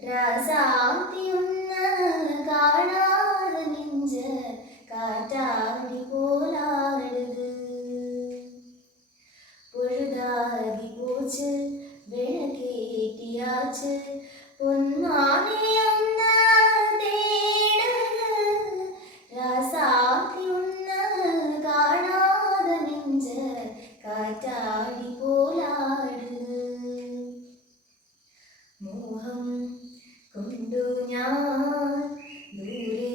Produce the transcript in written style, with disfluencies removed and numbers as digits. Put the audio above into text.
രാസാത്തിയൊന്ന് കാണാതെ നെഞ്ച് കാറ്റാടി പോലാടുത് പൊഴുതാകി പോച്ച് വിളക്കേറ്റിയാച്ച് പൊന്മാനെയൊന്ന് തേടുത് രാസാത്തിയൊന്ന് കാണാതെ നെഞ്ച് കാറ്റാടി പോലാടുത് മോഹം കൊണ്ടു ഞാൻ ദൂരെ